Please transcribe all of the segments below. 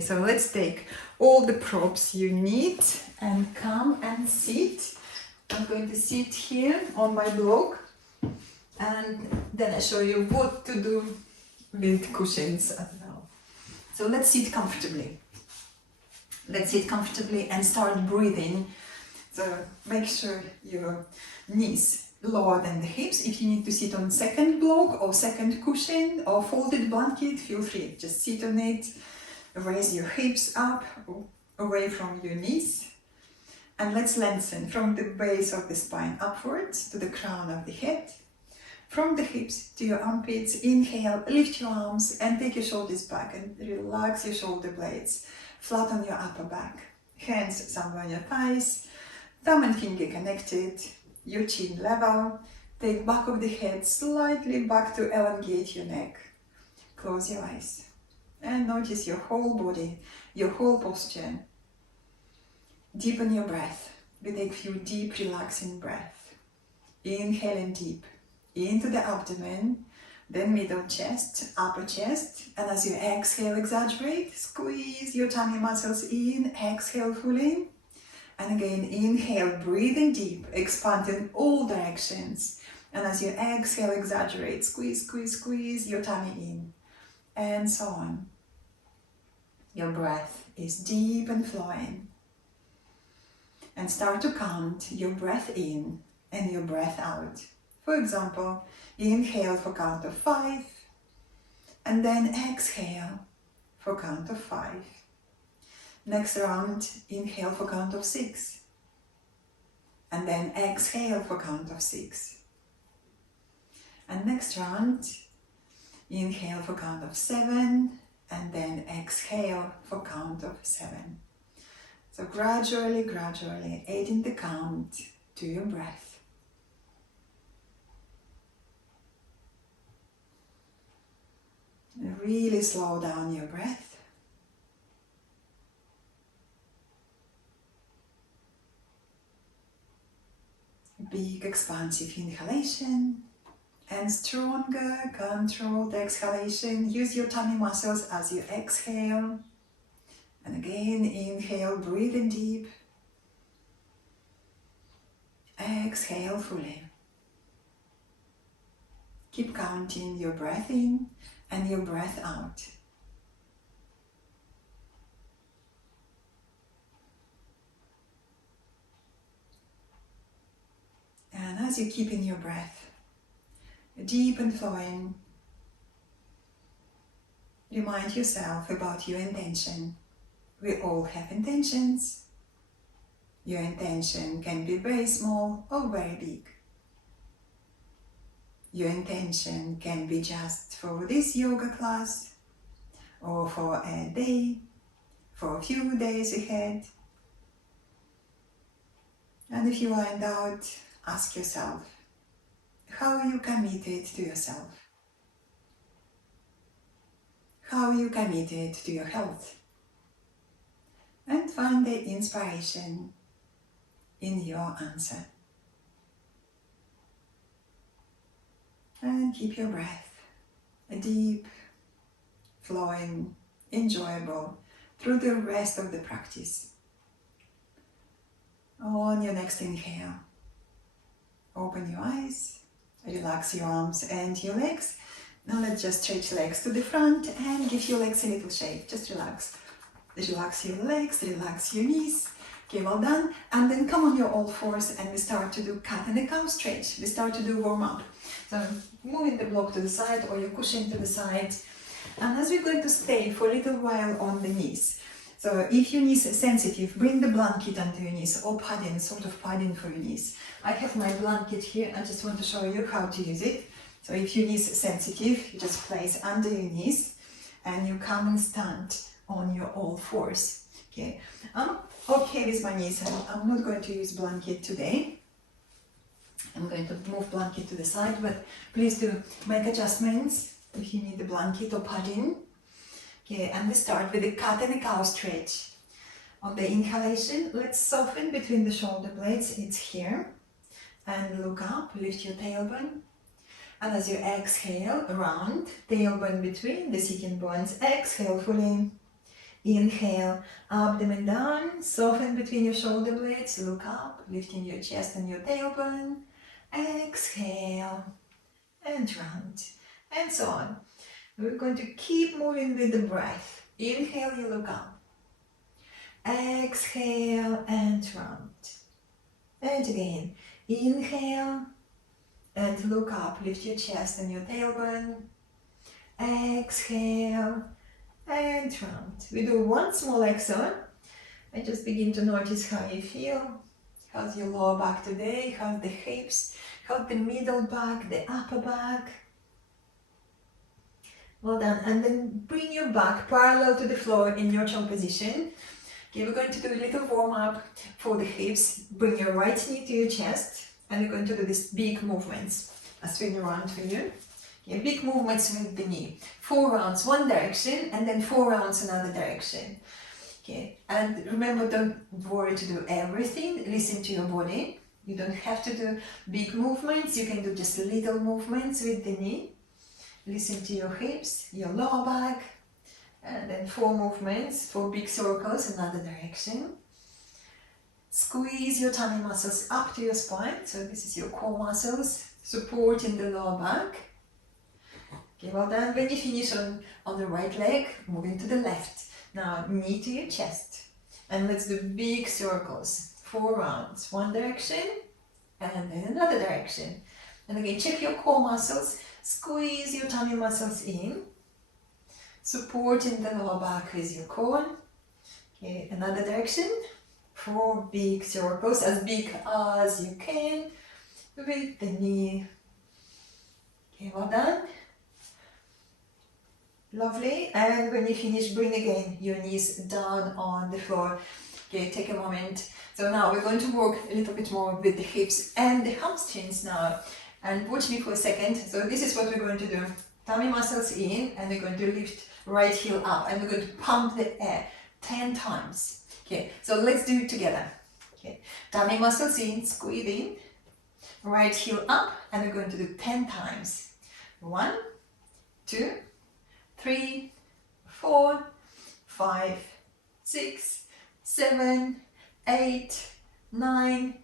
So let's take all the props you need and come and sit. I'm going to sit here on my block and then I show you what to do with cushions as well. So let's sit comfortably. Let's sit comfortably and start breathing. So make sure your knees lower than the hips. If you need to sit on second block or second cushion or folded blanket, feel free. Just sit on it. Raise your hips up, away from your knees. And let's lengthen from the base of the spine upwards to the crown of the head. From the hips to your armpits, inhale, lift your arms and take your shoulders back and relax your shoulder blades. Flat on your upper back. Hands somewhere on your thighs, thumb and finger connected, your chin level. Take back of the head slightly back to elongate your neck. Close your eyes. And notice your whole body, your whole posture. Deepen your breath. We take a few deep, relaxing breaths. Inhaling deep into the abdomen, then middle chest, upper chest. And as you exhale, exaggerate, squeeze your tummy muscles in, exhale fully. And again, inhale, breathing deep, expand in all directions. And as you exhale, exaggerate, squeeze, squeeze, squeeze your tummy in. And so on. Your breath is deep and flowing. And start to count your breath in and your breath out. For example, inhale for count of 5, and then exhale for count of 5. Next round, inhale for count of 6, and then exhale for count of 6. And next round, inhale for count of 7 and then exhale for count of 7. So gradually adding the count to your breath. And really slow down your breath. Big expansive inhalation. And stronger, controlled exhalation. Use your tummy muscles as you exhale. And again, inhale, breathing deep. Exhale fully. Keep counting your breath in and your breath out. And as you keep in your breath, deep and flowing, remind yourself about your intention. We all have intentions. Your intention can be very small or very big. Your intention can be just for this yoga class, or for a day, for a few days ahead. And if you are in doubt, ask yourself, how are you committed to yourself? How are you committed to your health? And find the inspiration in your answer. And keep your breath deep, flowing, enjoyable through the rest of the practice. On your next inhale, open your eyes, relax your arms and your legs. Now let's just stretch legs to the front and give your legs a little shake. Just relax. Relax your legs, relax your knees. Okay, well done. And then come on your all fours and we start to do cat and a cow stretch. We start to do warm up. So moving the block to the side or your cushion to the side. And as we're going to stay for a little while on the knees. So if your knees are sensitive, bring the blanket under your knees or padding, sort of padding for your knees. I have my blanket here. I just want to show you how to use it. So if your knees are sensitive, you just place under your knees and you come and stand on your all fours. Okay, I'm okay with my knees. I'm not going to use blanket today. I'm going to move blanket to the side, but please do make adjustments if you need the blanket or padding. Okay, and we start with the cat and a cow stretch. On the inhalation, let's soften between the shoulder blades. It's here. And look up, lift your tailbone. And as you exhale, round, tailbone between the sitting bones, exhale fully. Inhale, abdomen down, soften between your shoulder blades, look up, lifting your chest and your tailbone. Exhale, and round, and so on. We're going to keep moving with the breath. Inhale, you look up. Exhale, and round. And again, inhale, and look up, lift your chest and your tailbone. Exhale, and round. We do one small exhale, and just begin to notice how you feel. How's your lower back today? How's the hips? How's the middle back, the upper back? Well done. And then bring your back parallel to the floor in neutral position. Okay, we're going to do a little warm up for the hips. Bring your right knee to your chest, and we're going to do these big movements. I'll swing around for you. Okay, big movements with the knee. 4 rounds one direction, and then 4 rounds another direction. Okay, and remember, don't worry to do everything. Listen to your body. You don't have to do big movements. You can do just little movements with the knee. Listen to your hips, your lower back, and then 4 movements, 4 big circles, another direction. Squeeze your tummy muscles up to your spine. So this is your core muscles, supporting the lower back. Okay, well done. When you finish on the right leg, moving to the left. Now, knee to your chest. And let's do big circles. 4 rounds. One direction, and then another direction. And again, check your core muscles. Squeeze your tummy muscles in. Supporting the lower back with your core. Okay, another direction. 4 big circles, as big as you can, with the knee. Okay, well done. Lovely. And when you finish, bring again your knees down on the floor. Okay, take a moment. So now we're going to work a little bit more with the hips and the hamstrings now. And watch me for a second. So this is what we're going to do. Tummy muscles in, and we're going to lift right heel up, and we're going to pump the air 10 times. Okay, so let's do it together. Okay, tummy muscles in, squeeze in, right heel up, and we're going to do 10 times. 1, 2, 3, 4, 5, 6, 7, 8, 9,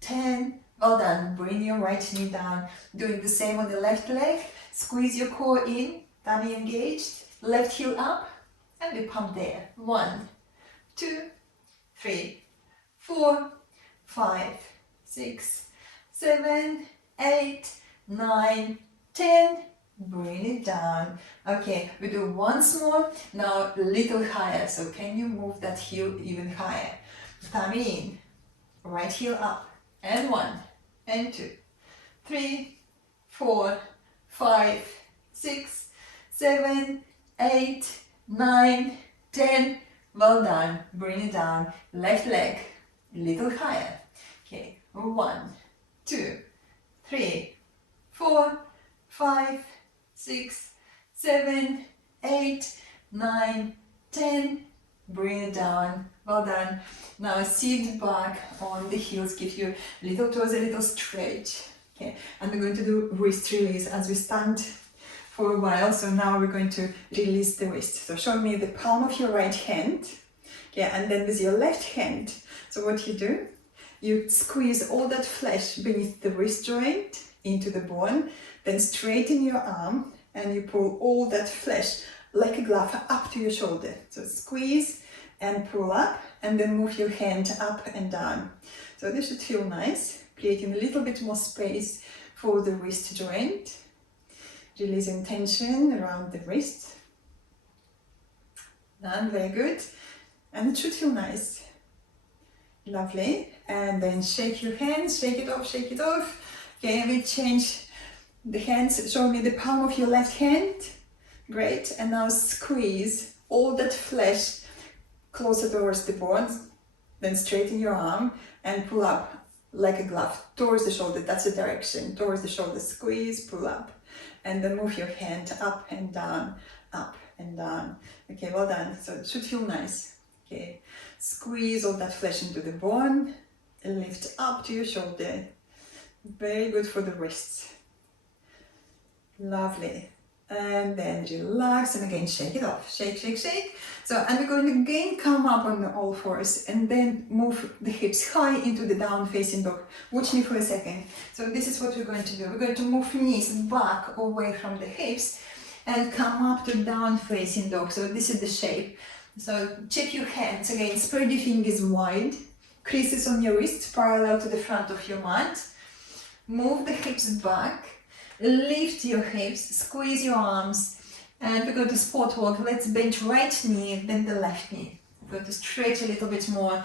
10. Well done. Bring your right knee down. Doing the same on the left leg. Squeeze your core in, tummy engaged, left heel up, and we pump there. 1, 2, 3, 4, 5, 6, 7, 8, 9, 10. Bring it down. Okay, we do once more. Now a little higher. So can you move that heel even higher? Tummy in, right heel up, and 1, and 2, 3, 4, 5, 6, 7, 8, 9, 10. Well done. Bring it down. Left leg, a little higher. Okay, 1, 2, 3, 4, 5, 6, 7, 8, 9, 10. Bring it down. Well done. Now sit back on the heels. Give your little toes a little stretch. Okay, and we're going to do wrist release as we stand for a while. So now we're going to release the wrist. So show me the palm of your right hand. Okay, and then with your left hand. So what you do, you squeeze all that flesh beneath the wrist joint into the bone, then straighten your arm, and you pull all that flesh like a glove up to your shoulder. So squeeze and pull up, and then move your hand up and down. So this should feel nice, creating a little bit more space for the wrist joint, releasing tension around the wrist. Done, very good. And it should feel nice. Lovely. And then shake your hands, shake it off, shake it off. Okay, and we change the hands. Show me the palm of your left hand. Great. And now squeeze all that flesh closer towards the bones. Then straighten your arm and pull up like a glove towards the shoulder. That's the direction. Towards the shoulder. Squeeze, pull up. And then move your hand up and down, up and down. Okay, well done. So it should feel nice. Okay, squeeze all that flesh into the bone. Lift up to your shoulder. Very good for the wrists. Lovely. and then relax, and again shake it off, shake, shake, shake. So I'm going to again come up on the all fours and then move the hips high into the down facing dog. Watch me for a second. So this is what we're going to do. We're going to move knees back away from the hips and come up to down facing dog. So this is the shape. So check your hands again, spread your fingers wide, creases on your wrists parallel to the front of your mat. Move the hips back, lift your hips, squeeze your arms, and we're going to spot walk. Let's bend right knee, then the left knee. We're going to stretch a little bit more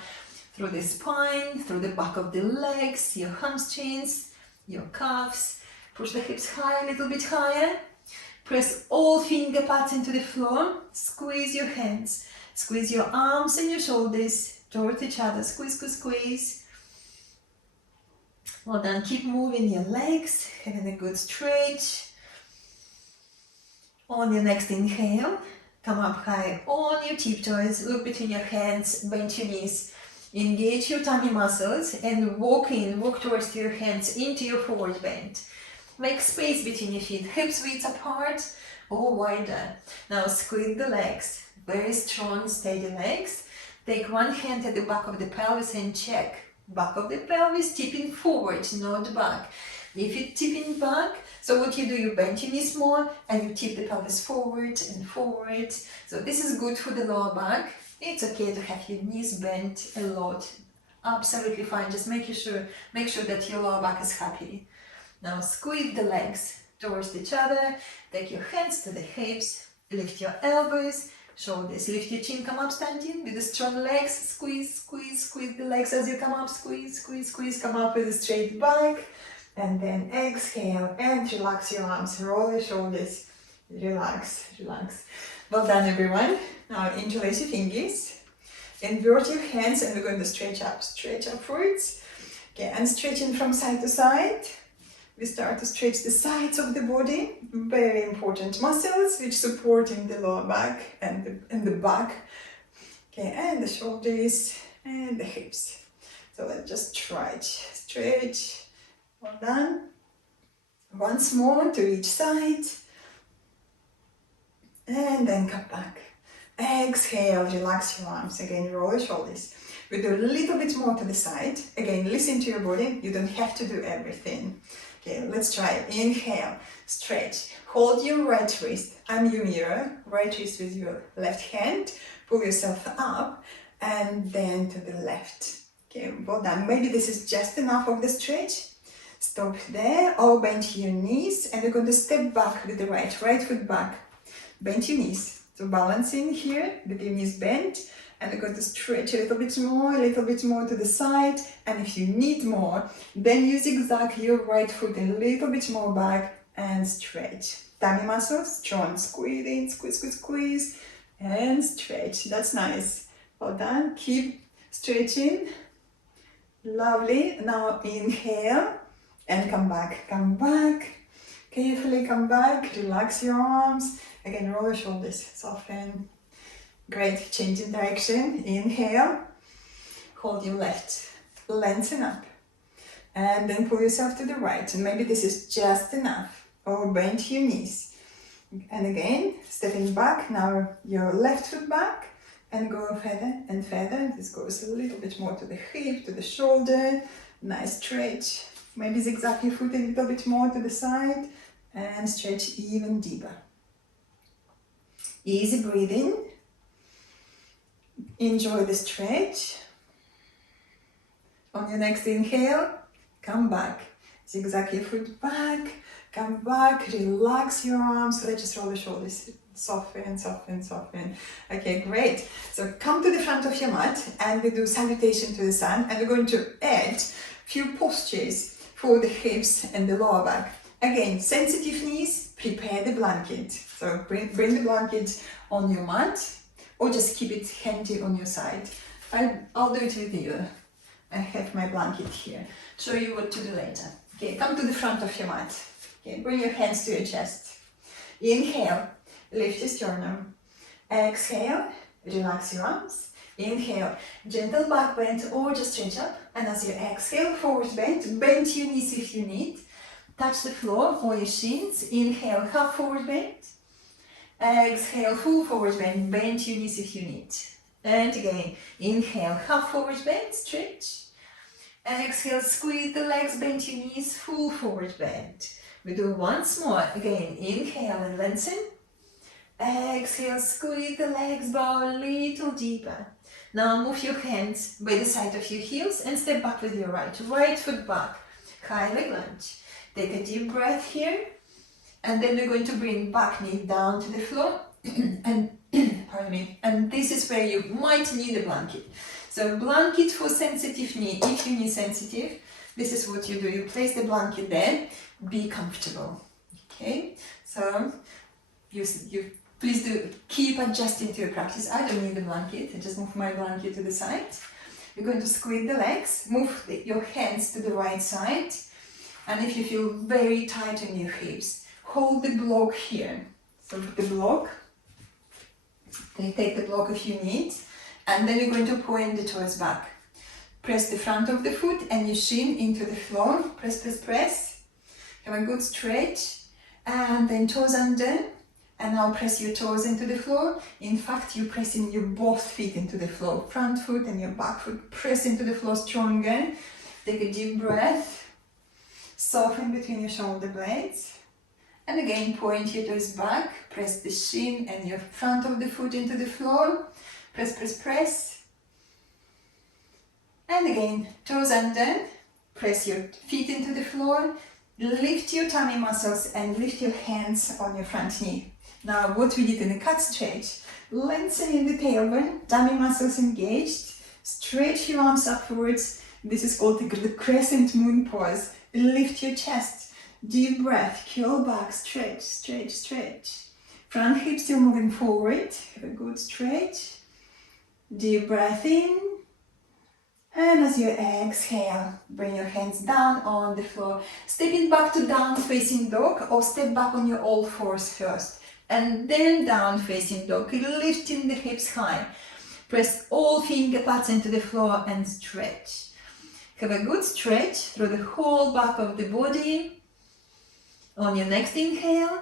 through the spine, through the back of the legs, your hamstrings, your calves. Push the hips high, a little bit higher. Press all finger pads into the floor. Squeeze your hands. Squeeze your arms and your shoulders towards each other. Squeeze, squeeze, squeeze. Well done. Keep moving your legs, having a good stretch. On your next inhale, come up high on your tiptoes. Look between your hands, bend your knees. Engage your tummy muscles and walk towards your hands into your forward bend. Make space between your feet, hips width apart or wider. Now squeeze the legs, very strong, steady legs. Take one hand at the back of the pelvis and check. Back of the pelvis, tipping forward, not back. If you're tipping back, so what you do, you bend your knees more and you tip the pelvis forward and forward. So this is good for the lower back. It's okay to have your knees bent a lot. Absolutely fine. Just make sure that your lower back is happy. Now squeeze the legs towards each other. Take your hands to the hips. Lift your elbows, shoulders. Lift your chin, come up standing with the strong legs. Squeeze, squeeze, squeeze the legs as you come up. Squeeze, squeeze, squeeze. Come up with a straight back. And then exhale and relax your arms. Roll your shoulders. Relax, relax. Well done, everyone. Now interlace your fingers. Invert your hands and we're going to stretch upwards. Okay, and stretching from side to side. We start to stretch the sides of the body. Very important muscles which supporting the lower back and the back. Okay, and the shoulders and the hips. So let's just stretch. Well done. Once more to each side. And then come back. Exhale, relax your arms. Again, roll your shoulders. We do a little bit more to the side. Again, listen to your body. You don't have to do everything. Okay, let's try. Inhale, stretch. Hold your right wrist. I'm your mirror. Right wrist with your left hand. Pull yourself up and then to the left. Okay, well done. Maybe this is just enough of the stretch. Stop there, or bend your knees, and we're going to step back with the right foot back. Bend your knees. So balancing here with your knees bent, and we're going to stretch a little bit more to the side. And if you need more, then you zigzag your right foot a little bit more back and stretch. Tummy muscles, strong, squeeze in, squeeze, squeeze, squeeze, and stretch. That's nice. Well done. Keep stretching. Lovely. Now inhale. And come back, carefully come back, relax your arms, again roll your shoulders, soften, great, change in direction, inhale, hold your left, lengthen up, and then pull yourself to the right, and maybe this is just enough, or bend your knees, and again, stepping back, now your left foot back, and go further and further, this goes a little bit more to the hip, to the shoulder, nice stretch. Maybe zigzag your foot a little bit more to the side and stretch even deeper. Easy breathing. Enjoy the stretch. On your next inhale, come back. Zigzag your foot back, come back, relax your arms. Let's just roll the shoulders. Soften, soften, soften. Okay, great. So come to the front of your mat and we do salutation to the sun, and we're going to add few postures for the hips and the lower back. Again, sensitive knees, prepare the blanket. So bring the blanket on your mat or just keep it handy on your side. I'll do it with you. I have my blanket here. Show you what to do later. Okay, come to the front of your mat. Okay, bring your hands to your chest. Inhale, lift your sternum. Exhale, relax your arms. Inhale, gentle back bend or just stretch up. And as you exhale, forward bend. Bend your knees if you need. Touch the floor or your shins. Inhale, half forward bend. Exhale, full forward bend. Bend your knees if you need. And again, inhale, half forward bend, stretch. Exhale, squeeze the legs, bend your knees, full forward bend. We do once more. Again, inhale and lengthen. Exhale, squeeze the legs, bow a little deeper. Now move your hands by the side of your heels and step back with your right foot back. High leg lunge. Take a deep breath here. And then we're going to bring back knee down to the floor. And pardon me. And this is where you might need a blanket. So blanket for sensitive knee. If you need sensitive, this is what you do. You place the blanket there. Be comfortable. Okay. So you please do keep adjusting to your practice. I don't need a blanket. I just move my blanket to the side. You're going to squeeze the legs. Move your hands to the right side. And if you feel very tight on your hips, hold the block here. So the block. Take the block if you need. And then you're going to point the toes back. Press the front of the foot and your shin into the floor. Press, press, press. Have a good stretch. And then toes under. And now press your toes into the floor. In fact, you're pressing your both feet into the floor. Front foot and your back foot press into the floor stronger. Take a deep breath. Soften between your shoulder blades. And again, point your toes back. Press the shin and your front of the foot into the floor. Press, press, press. And again, toes under. Press your feet into the floor. Lift your tummy muscles and lift your hands on your front knee. Now, what we did in the cat stretch, lengthening the tailbone, tummy muscles engaged, stretch your arms upwards. This is called the Crescent moon pose. Lift your chest, deep breath, curl back, stretch, stretch, stretch. Front hip still moving forward, have a good stretch. Deep breath in. And as you exhale, bring your hands down on the floor. Stepping back to down facing dog or step back on your all fours first. And then down facing dog, lifting the hips high. Press all finger pads into the floor and stretch. Have a good stretch through the whole back of the body. On your next inhale,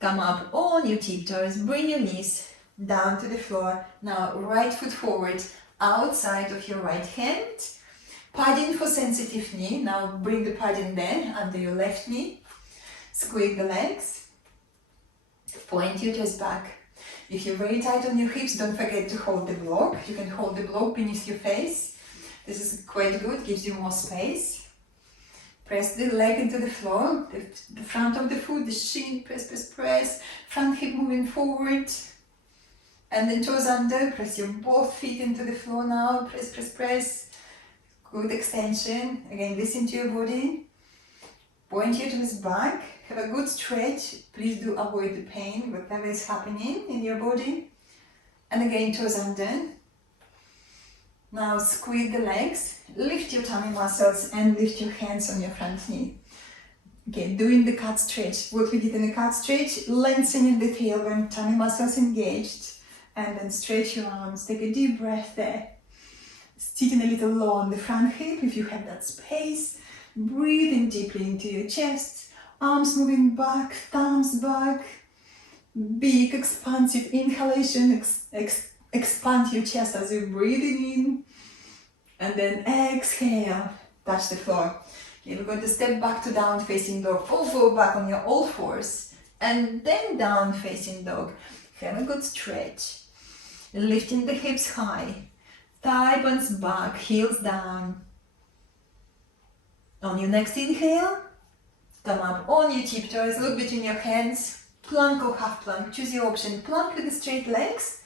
come up on your tiptoes, bring your knees down to the floor. Now right foot forward, outside of your right hand. Padding for sensitive knee. Now bring the padding there under your left knee. Squeeze the legs. Point your toes back. If you're very tight on your hips, don't forget to hold the block. You can hold the block beneath your face. This is quite good, gives you more space. Press the leg into the floor, the front of the foot, the shin, press, press, press. Front hip moving forward. And then toes under, press your both feet into the floor now. Press, press, press. Good extension. Again, listen to your body. Point your toes back. Have a good stretch. Please do avoid the pain, whatever is happening in your body. And again, toes under. Now squeeze the legs. Lift your tummy muscles and lift your hands on your front knee. Okay, doing the cat stretch. What we did in the cat stretch, lengthening the tailbone, tummy muscles engaged. And then stretch your arms. Take a deep breath there. Sitting a little low on the front hip if you have that space. Breathing deeply into your chest. Arms moving back, thumbs back. Big expansive inhalation. Expand your chest as you're breathing in. And then exhale. Touch the floor. Okay, we're going to step back to down facing dog. Or go back on your all fours. And then down facing dog. Have a good stretch. Lifting the hips high. Thigh bones back, heels down. On your next inhale, come up on your tiptoes, look between your hands, plank or half plank, choose your option. Plank with the straight legs,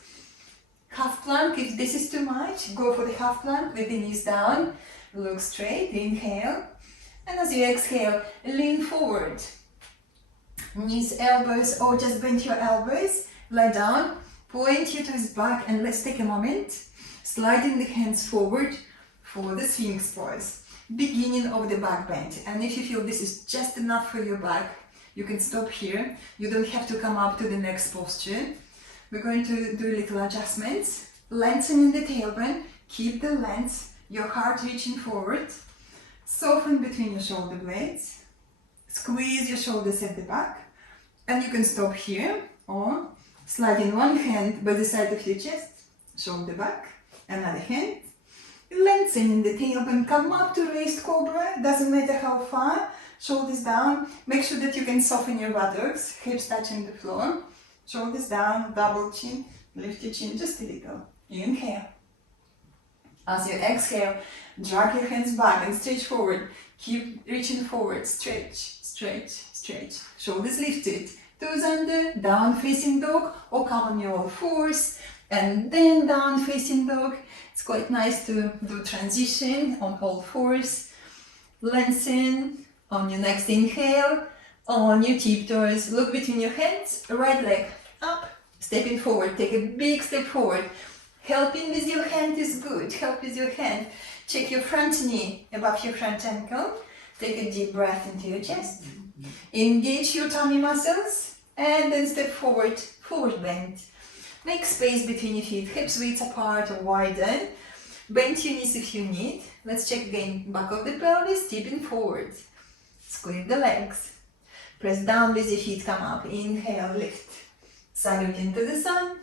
half plank, if this is too much, go for the half plank with the knees down, look straight, inhale, and as you exhale, lean forward. Knees, elbows, or just bend your elbows, lie down, point your toes back, and let's take a moment, sliding the hands forward for the Sphinx Pose. Beginning of the back bend, and if you feel this is just enough for your back, you can stop here. You don't have to come up to the next posture. We're going to do little adjustments. Lengthening the tailbone, keep the length, your heart reaching forward. Soften between your shoulder blades. Squeeze your shoulders at the back. And you can stop here or sliding one hand by the side of your chest, shoulder back, another hand. Lengthen the tailbone, come up to raised cobra, doesn't matter how far, shoulders down. Make sure that you can soften your buttocks, hips touching the floor, shoulders down, double chin, lift your chin just a little. Inhale. As you exhale, drag your hands back and stretch forward. Keep reaching forward, stretch, stretch, stretch. Shoulders lifted, toes under, down facing dog, or come on your all fours, and then down facing dog. It's quite nice to do transition on all fours. Lengthen on your next inhale, on your tiptoes. Look between your hands, right leg up, stepping forward, take a big step forward. Helping with your hand is good, help with your hand. Check your front knee above your front ankle. Take a deep breath into your chest. Engage your tummy muscles and then step forward, forward bend. Make space between your feet, hips width apart or widen. Bend your knees if you need. Let's check again, back of the pelvis, tipping forward. Squeeze the legs. Press down with your feet, come up. Inhale, lift. Salute into the sun.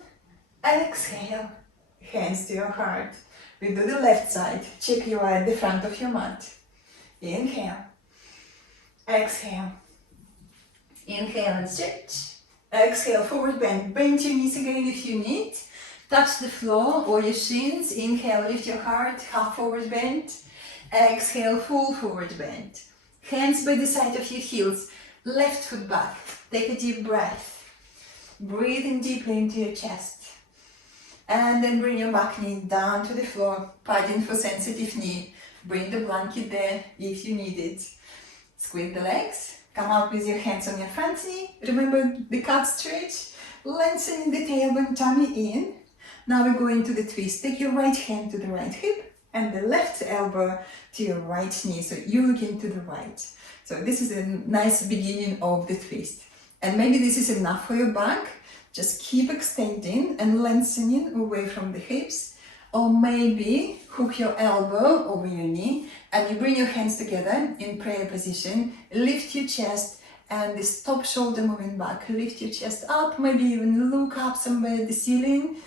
Exhale. Hands to your heart. We do the left side. Check you are at the front of your mat. Inhale. Exhale. Inhale and stretch. Exhale, forward bend. Bend your knees again if you need. Touch the floor or your shins. Inhale, lift your heart, half forward bend. Exhale, full forward bend. Hands by the side of your heels. Left foot back. Take a deep breath. Breathing deeply into your chest. And then bring your back knee down to the floor. Padding for sensitive knee. Bring the blanket there if you need it. Squeeze the legs. Come out with your hands on your front knee. Remember the calf stretch. Lengthening the tailbone, tummy in. Now we go into the twist. Take your right hand to the right hip and the left elbow to your right knee. So you look into the right. So this is a nice beginning of the twist. And maybe this is enough for your back. Just keep extending and lengthening away from the hips. Or maybe hook your elbow over your knee and you bring your hands together in prayer position. Lift your chest and the top shoulder moving back. Lift your chest up, maybe even look up somewhere at the ceiling.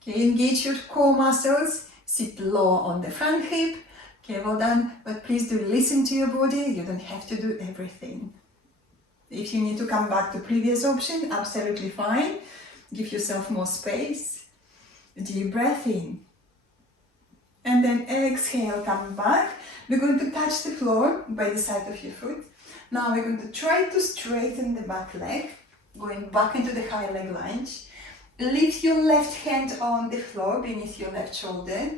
Okay, engage your core muscles. Sit low on the front hip. Okay, well done. But please do listen to your body. You don't have to do everything. If you need to come back to previous option, absolutely fine. Give yourself more space. Deep breath in. And then exhale, come back. We're going to touch the floor by the side of your foot. Now we're going to try to straighten the back leg. Going back into the high leg lunge. Lift your left hand on the floor beneath your left shoulder.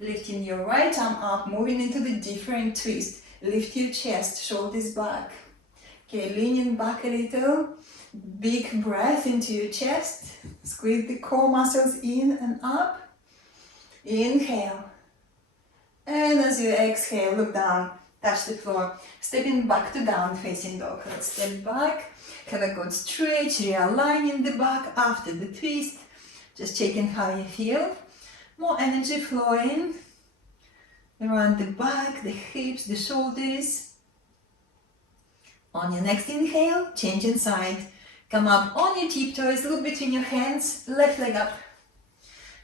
Lifting your right arm up, moving into the different twist. Lift your chest, shoulders back. Okay, leaning back a little. Big breath into your chest. Squeeze the core muscles in and up. Inhale. And as you exhale, look down, touch the floor. Stepping back to down facing dog. Let's step back. Have a good stretch, realigning the back after the twist. Just checking how you feel. More energy flowing around the back, the hips, the shoulders. On your next inhale, change inside. Come up on your tiptoes, look between your hands, left leg up.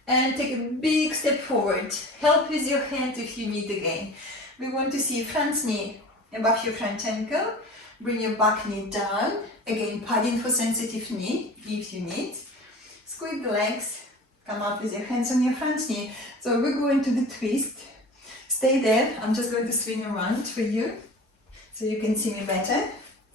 And take a big step forward. Help with your hand if you need again. We want to see front knee above your front ankle. Bring your back knee down. Again, padding for sensitive knee if you need. Squeeze the legs. Come up with your hands on your front knee. So we're going to the twist. Stay there. I'm just going to swing around for you so you can see me better.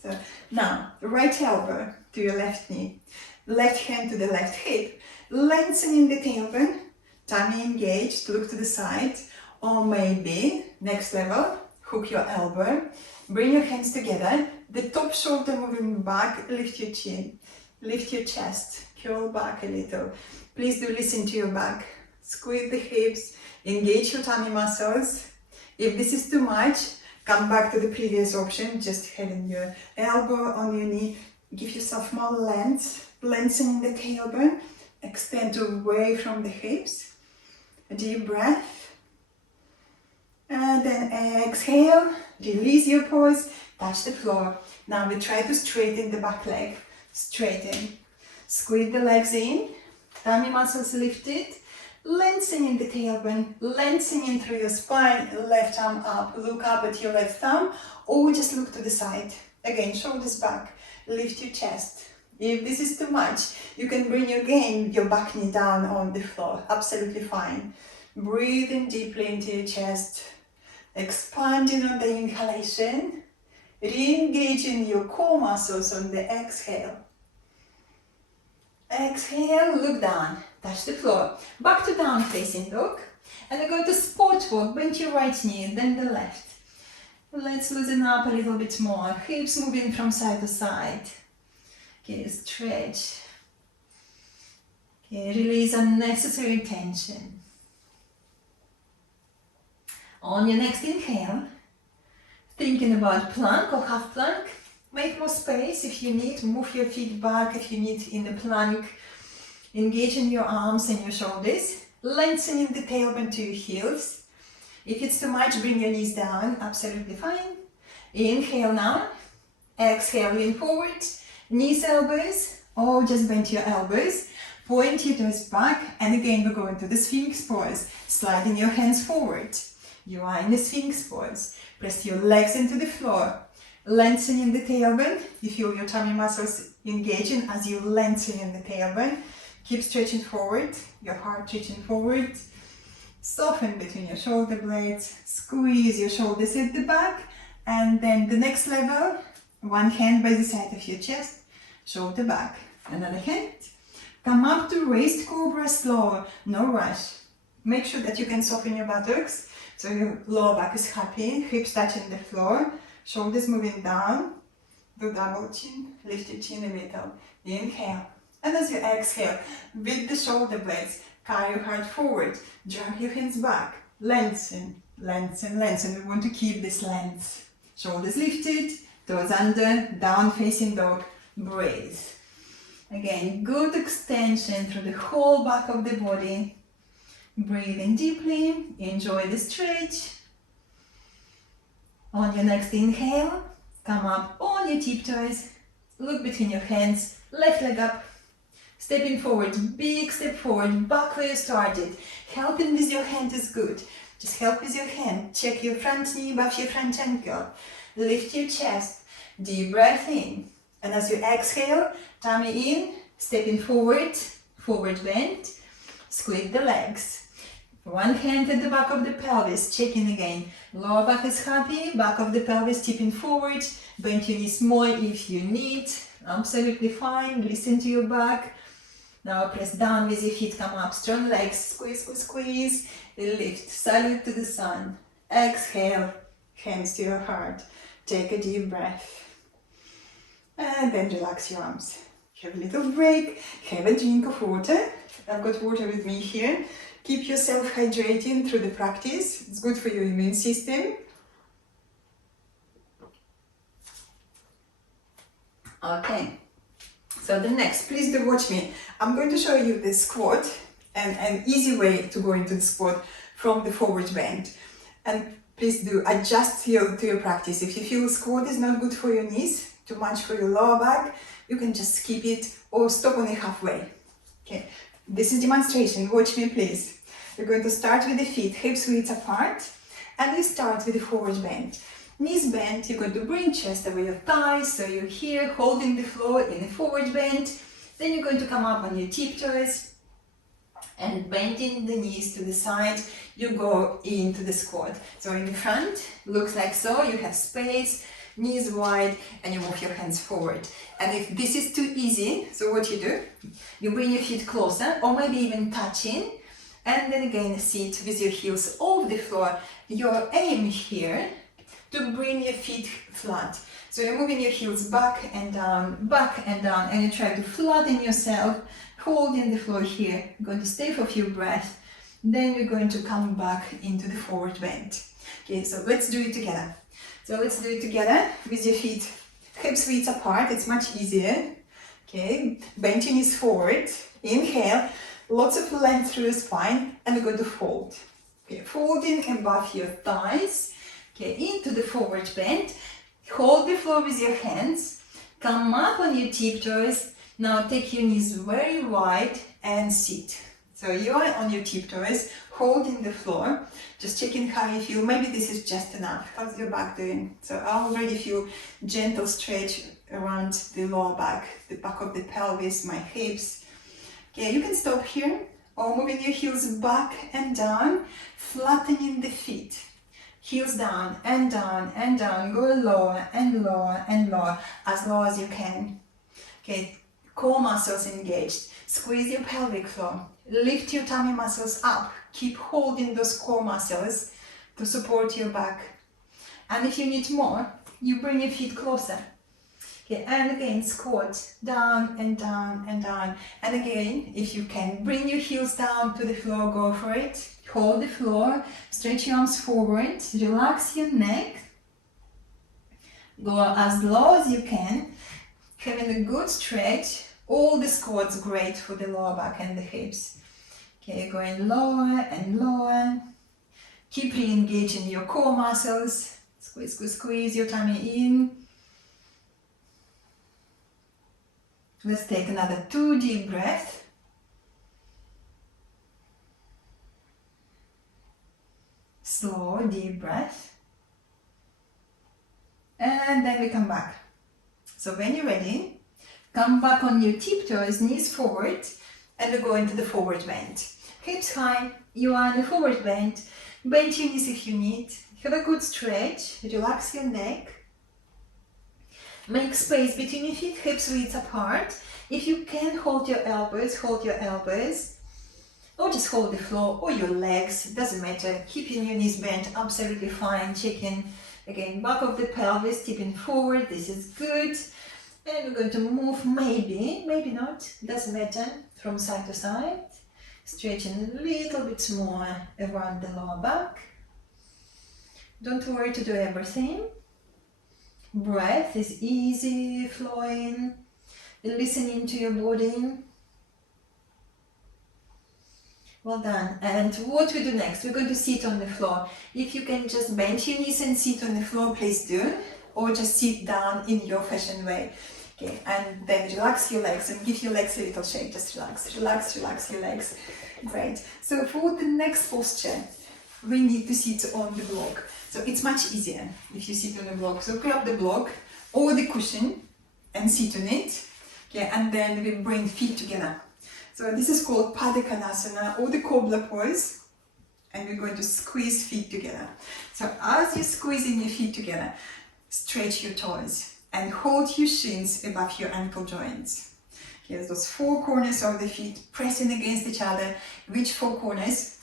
So now, right elbow to your left knee. Left hand to the left hip. Lengthening the tailbone. Tummy engaged. Look to the side. Or maybe, next level, hook your elbow. Bring your hands together. The top shoulder moving back. Lift your chin. Lift your chest. Curl back a little. Please do listen to your back. Squeeze the hips. Engage your tummy muscles. If this is too much, come back to the previous option. Just having your elbow on your knee. Give yourself more length. Lengthening the tailbone. Extend away from the hips. A deep breath. And then exhale. Release your pose. touch the floor. Now we try to straighten the back leg. Straighten. Squeeze the legs in. Tummy muscles lifted. Lengthening the tailbone, lengthening through your spine, left arm up, look up at your left thumb, or just look to the side. Again, shoulders back, lift your chest. If this is too much, you can bring again your back knee down on the floor, absolutely fine. Breathing deeply into your chest, expanding on the inhalation, re-engaging your core muscles on the exhale. Exhale, look down, touch the floor. Back to down facing dog. And we're going to sport walk, bend your right knee, then the left. Let's loosen up a little bit more. Hips moving from side to side. Okay, stretch. Okay, release unnecessary tension. On your next inhale, thinking about plank or half plank, make more space if you need, move your feet back if you need in the plank, engaging your arms and your shoulders, lengthening the tailbone to your heels. If it's too much, bring your knees down, absolutely fine. Inhale now, exhale, lean forward, knees, elbows, or just bend your elbows, point your toes back, and again we go into the Sphinx Pose, sliding your hands forward. You are in the Sphinx Pose. Press your legs into the floor, lengthening the tailbone. You feel your tummy muscles engaging as you lengthen the tailbone. Keep stretching forward, your heart reaching forward. Soften between your shoulder blades, squeeze your shoulders at the back, and then the next level, one hand by the side of your chest, shoulder back, another hand. Come up to raised cobra slow, no rush. Make sure that you can soften your buttocks, so your lower back is happy, hips touching the floor, shoulders moving down. Do double chin, lift your chin a little. Inhale. And as you exhale, with the shoulder blades, carry your heart forward, drag your hands back, lengthen, lengthen, lengthen. We want to keep this length. Shoulders lifted, toes under, down facing dog, breathe. Again, good extension through the whole back of the body. Breathing deeply, enjoy the stretch. On your next inhale, come up on your tiptoes, look between your hands, left leg up, stepping forward, big step forward, back where you started. Helping with your hand is good. Just help with your hand. Check your front knee above your front ankle. Lift your chest, deep breath in. And as you exhale, tummy in, stepping forward, forward bend, squeeze the legs. One hand at the back of the pelvis, checking again. Lower back is happy, back of the pelvis tipping forward. Bend your knees more if you need. Absolutely fine. Listen to your back. Now press down with your feet, come up. Strong legs, squeeze, squeeze, squeeze. Lift, salute to the sun. Exhale, hands to your heart. Take a deep breath. And then relax your arms. Have a little break, have a drink of water. I've got water with me here. Keep yourself hydrating through the practice. It's good for your immune system. Okay, so the next, please do watch me. I'm going to show you the squat and an easy way to go into the squat from the forward bend. And please do adjust to your practice. If you feel squat is not good for your knees, too much for your lower back, you can just skip it or stop only halfway. Okay, this is demonstration. Watch me, please. We're going to start with the feet, hips width apart, and we start with the forward bend. Knees bent, you're going to bring chest over your thighs, so you're here holding the floor in a forward bend. Then you're going to come up on your tiptoes and bending the knees to the side, you go into the squat. So in the front, looks like so, you have space, knees wide, and you move your hands forward. And if this is too easy, so what you do, you bring your feet closer, or maybe even touching, and then again sit with your heels off the floor. Your aim here to bring your feet flat. So you're moving your heels back and down, and you try to flatten yourself, holding the floor here. You're going to stay for a few breaths, then we're going to come back into the forward bend. Okay, so let's do it together. So let's do it together with your feet hips width apart, it's much easier. Okay, bend your knees forward, inhale, lots of length through your spine, and we're going to fold. Okay, folding above your thighs, okay, into the forward bend, Hold the floor with your hands. Come up on your tiptoes. Now take your knees very wide and sit. So you are on your tiptoes, holding the floor, just checking how you feel. Maybe this is just enough. How's your back doing? So I already feel gentle stretch around the lower back, the back of the pelvis, my hips. Okay, you can stop here or moving your heels back and down, flattening the feet. Heels down and down and down. Go lower and lower and lower, as low as you can. Okay, core muscles engaged. Squeeze your pelvic floor. Lift your tummy muscles up. Keep holding those core muscles to support your back. And if you need more, you bring your feet closer. Okay, and again, squat down and down and down. And again, if you can, bring your heels down to the floor, go for it. Hold the floor, stretch your arms forward, relax your neck. Go as low as you can, having a good stretch. All the squats great for the lower back and the hips. Okay, going lower and lower. Keep re-engaging your core muscles. Squeeze, squeeze, squeeze your tummy in. Let's take another 2 deep breaths. Slow, deep breath. And then we come back. So when you're ready, come back on your tiptoes, knees forward, and we go into the forward bend. Hips high, you are in the forward bend. Bend your knees if you need. Have a good stretch, relax your neck. Make space between your feet, hips width apart. If you can, hold your elbows, or just hold the floor or your legs, it doesn't matter. Keeping your knees bent, absolutely fine. Checking again, back of the pelvis, tipping forward, this is good. And we're going to move, maybe not, doesn't matter, from side to side. Stretching a little bit more around the lower back. Don't worry to do everything. Breath is easy, flowing, listening to your body. Well done. And what we do next, we're going to sit on the floor. If you can just bend your knees and sit on the floor, please do. Or just sit down in your fashion way. Okay, and then relax your legs and give your legs a little shake. Just relax, relax, relax your legs. Great. So for the next posture, we need to sit on the block. So it's much easier if you sit on the block. So grab the block or the cushion and sit on it. Okay, and then we bring feet together. So this is called Padekanasana or the cobbler pose. And we're going to squeeze feet together. So as you're squeezing your feet together, stretch your toes and hold your shins above your ankle joints. Here's those 4 corners of the feet pressing against each other. Which 4 corners?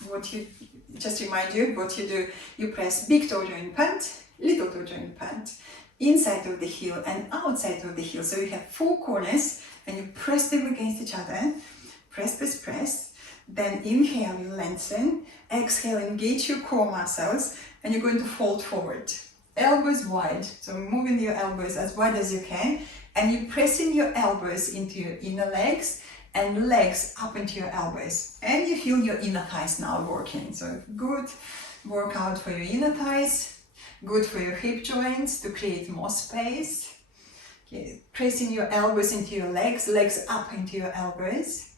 Just remind you what you do. You press big toe joint pant, little toe joint pant, inside of the heel and outside of the heel. So you have 4 corners and you press them against each other. Press, press, press. Then inhale, you lengthen. Exhale, engage your core muscles and you're going to fold forward. Elbows wide, so moving your elbows as wide as you can, and you're pressing your elbows into your inner legs and legs up into your elbows. And you feel your inner thighs now working. So good workout for your inner thighs, good for your hip joints to create more space. Okay, pressing your elbows into your legs, legs up into your elbows.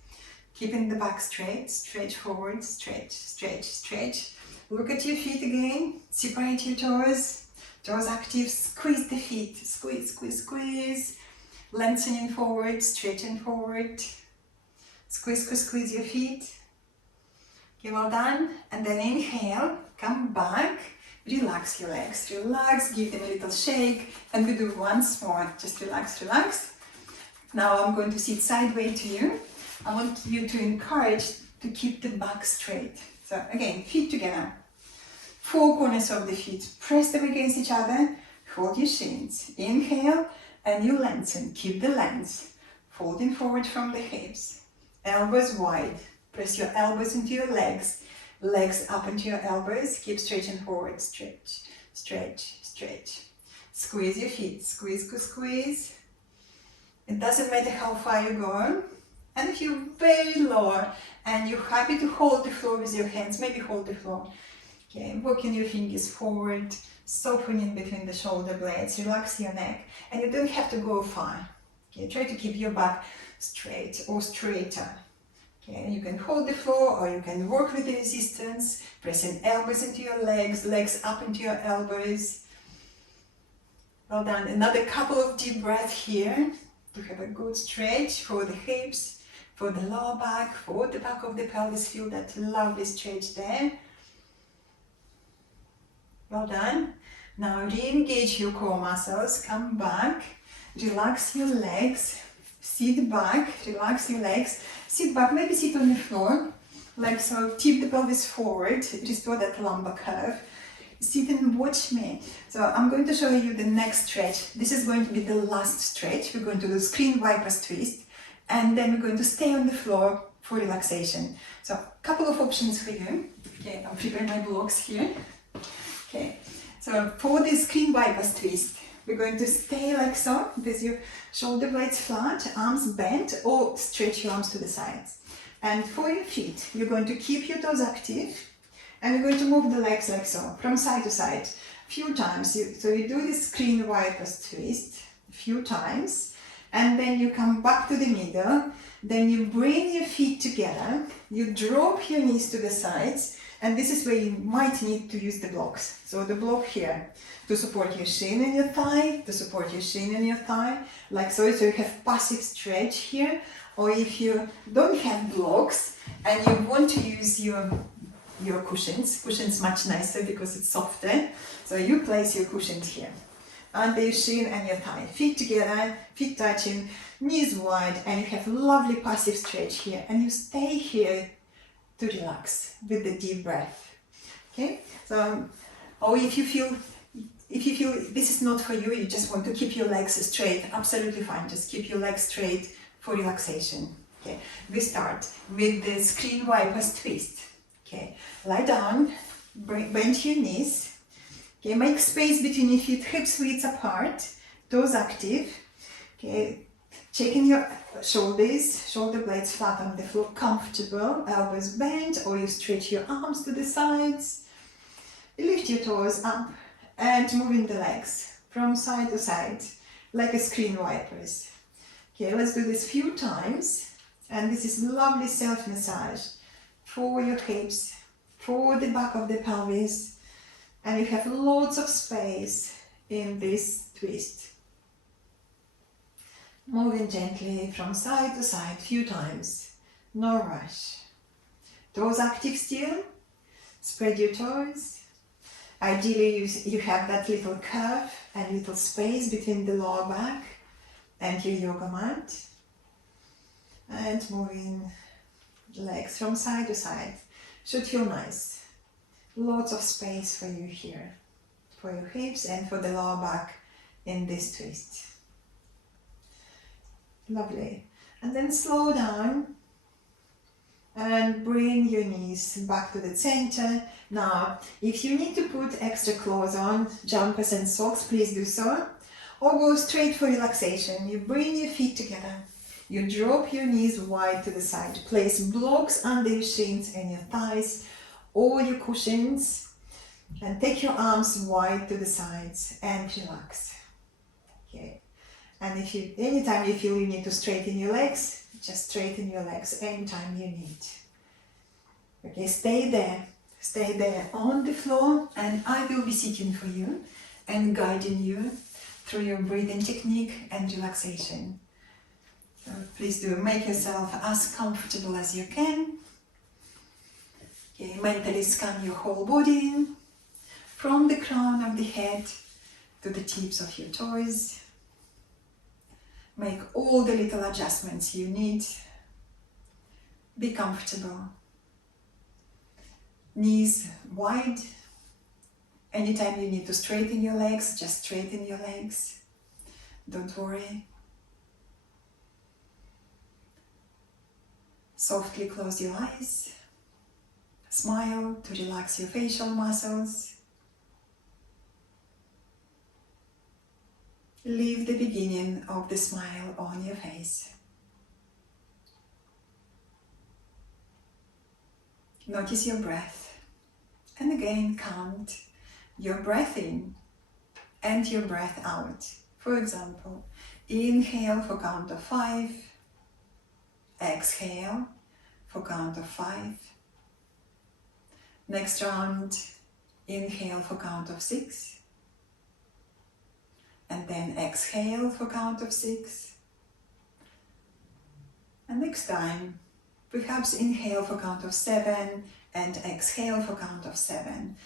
Keeping the back straight, stretch forward, stretch, stretch, stretch. Look at your feet again, separate your toes. Toes active, squeeze the feet, squeeze, squeeze, squeeze. Lengthening forward, stretching forward. Squeeze, squeeze, squeeze your feet. Okay, well done. And then inhale, come back, relax your legs. Relax, give them a little shake. And we do once more, just relax, relax. Now I'm going to sit sideways to you. I want you to encourage to keep the back straight. So again, feet together. 4 corners of the feet, press them against each other, hold your shins, inhale, and you lengthen, keep the length, folding forward from the hips, elbows wide, press your elbows into your legs, legs up into your elbows, keep stretching forward, stretch, stretch, stretch, squeeze your feet, squeeze, squeeze, squeeze. It doesn't matter how far you go, and if you're very low and you're happy to hold the floor with your hands, maybe hold the floor. Okay, walking your fingers forward, softening between the shoulder blades, relax your neck, and you don't have to go far. Okay, try to keep your back straight or straighter. Okay, you can hold the floor or you can work with the resistance, pressing elbows into your legs, legs up into your elbows. Well done. Another couple of deep breaths here to have a good stretch for the hips, for the lower back, for the back of the pelvis. Feel that lovely stretch there. Well done. Now re-engage your core muscles. Come back. Relax your legs. Sit back. Relax your legs. Sit back. Maybe sit on the floor. Like so. Tip the pelvis forward. Restore that lumbar curve. Sit and watch me. So I'm going to show you the next stretch. This is going to be the last stretch. We're going to do screen wipers twist, and then we're going to stay on the floor for relaxation. So a couple of options for you. Okay, I'm preparing my blocks here. Okay, so for this screen wipers twist, we're going to stay like so, with your shoulder blades flat, arms bent, or stretch your arms to the sides. And for your feet, you're going to keep your toes active. And we're going to move the legs like so, from side to side, a few times. So you do this screen wipers twist a few times, and then you come back to the middle, then you bring your feet together, you drop your knees to the sides, and this is where you might need to use the blocks. So the block here, to support your shin and your thigh, to support your shin and your thigh, like so. So you have passive stretch here, or if you don't have blocks, and you want to use your cushions much nicer because it's softer. So you place your cushions here under your shin and your thigh, feet together, feet touching, knees wide, and you have lovely passive stretch here, and you stay here to relax with the deep breath. Okay, so or if you feel this is not for you, you just want to keep your legs straight, absolutely fine, just keep your legs straight for relaxation. Okay, we start with the screen wipers twist. Okay, lie down, bend your knees. Okay, make space between your feet, hips width apart, toes active. Okay, checking your shoulders, shoulder blades flat on the floor, comfortable, elbows bent, or you stretch your arms to the sides. Lift your toes up and moving the legs from side to side, like a screen wipers. Okay, let's do this few times, and this is lovely self-massage for your hips, for the back of the pelvis, and you have lots of space in this twist. Moving gently from side to side, few times, no rush. Toes active still, spread your toes. Ideally you have that little curve and little space between the lower back and your yoga mat. And moving legs from side to side. Should feel nice. Lots of space for you here, for your hips and for the lower back in this twist. Lovely. And then slow down and bring your knees back to the center. Now, if you need to put extra clothes on, jumpers and socks, please do so. Or go straight for relaxation. You bring your feet together. You drop your knees wide to the side. Place blocks under your shins and your thighs or your cushions. And take your arms wide to the sides and relax. Okay. And anytime you feel you need to straighten your legs, just straighten your legs anytime you need. Okay, stay there on the floor, and I will be sitting for you and guiding you through your breathing technique and relaxation. So please do make yourself as comfortable as you can. Okay, mentally scan your whole body from the crown of the head to the tips of your toes. Make all the little adjustments you need. Be comfortable. Knees wide. Anytime you need to straighten your legs, just straighten your legs. Don't worry. Softly close your eyes. Smile to relax your facial muscles. Leave the beginning of the smile on your face. Notice your breath And again, count your breath in and your breath out. For example, inhale for count of 5, exhale for count of 5. Next round, inhale for count of 6, and then exhale for count of 6. And next time, perhaps inhale for count of 7 and exhale for count of 7.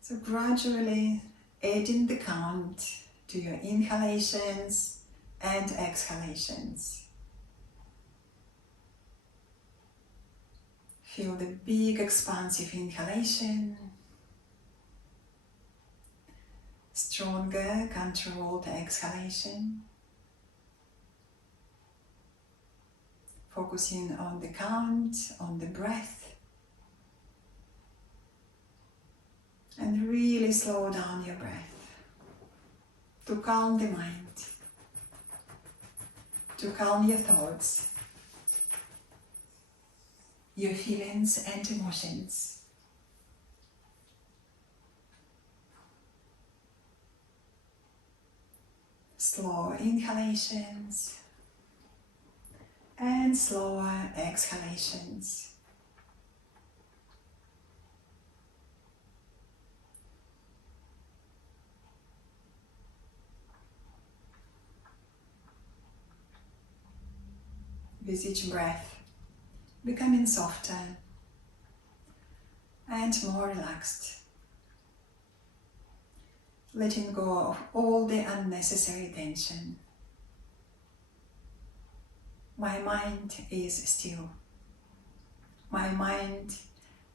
So gradually adding the count to your inhalations and exhalations. Feel the big expansive inhalation, stronger controlled exhalation. Focusing on the count, on the breath. And really slow down your breath to calm the mind, to calm your thoughts, your feelings and emotions. Slow inhalations and slower exhalations. With each breath, becoming softer and more relaxed, letting go of all the unnecessary tension. My mind is still. My mind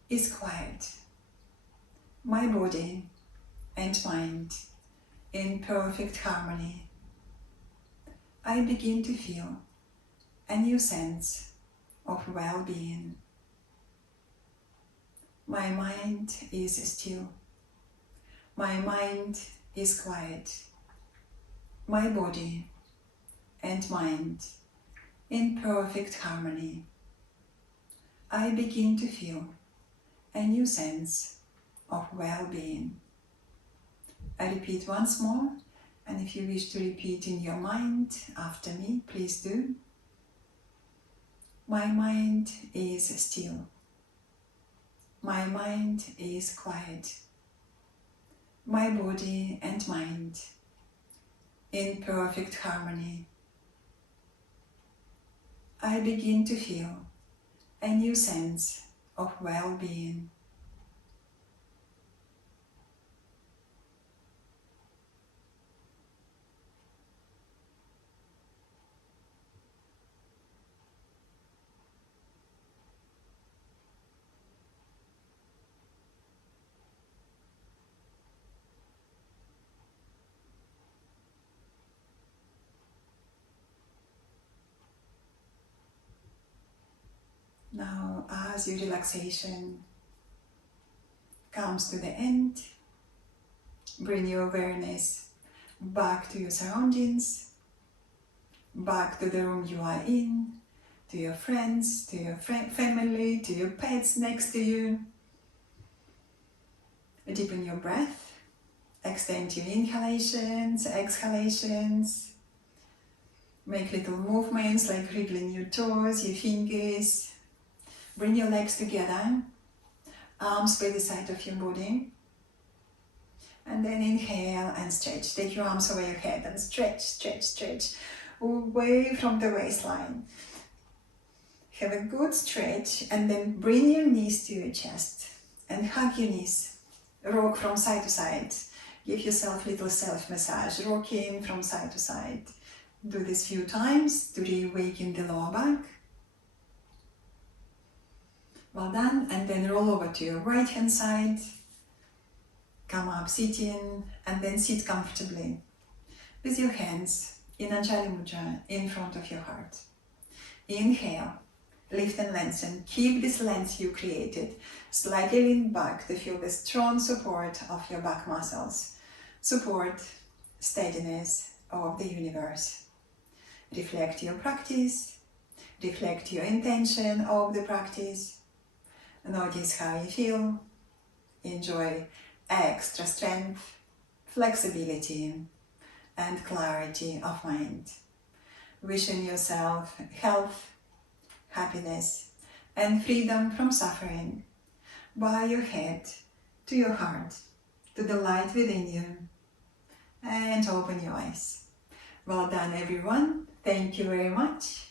is quiet. My body and mind in perfect harmony. I begin to feel a new sense of well-being. My mind is still. My mind is quiet. My body and mind in perfect harmony. I begin to feel a new sense of well-being. I repeat once more, and if you wish to repeat in your mind after me, please do. My mind is still. My mind is quiet. My body and mind in perfect harmony. I begin to feel a new sense of well-being. Now, as your relaxation comes to the end, bring your awareness back to your surroundings, back to the room you are in, to your friends, to your family, to your pets next to you. Deepen your breath, extend your inhalations, exhalations. Make little movements like wriggling your toes, your fingers. Bring your legs together, arms by the side of your body. And then inhale and stretch. Take your arms over your head and stretch, stretch, stretch, away from the waistline. Have a good stretch and then bring your knees to your chest and hug your knees. Rock from side to side. Give yourself a little self-massage, rocking from side to side. Do this few times to reawaken the lower back. Well done, and then roll over to your right hand side. Come up sitting, and then sit comfortably with your hands in Anjali Mudra in front of your heart. Inhale, lift and lengthen. Keep this length you created. Slightly lean back to feel the strong support of your back muscles. Support, steadiness of the universe. Reflect your practice. Reflect your intention of the practice. Notice how you feel. enjoy extra strength, flexibility, and clarity of mind. Wishing yourself health, happiness, and freedom from suffering. Bow your head to your heart, to the light within you, and open your eyes. Well done, everyone. Thank you very much.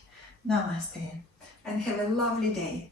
Namaste, and have a lovely day.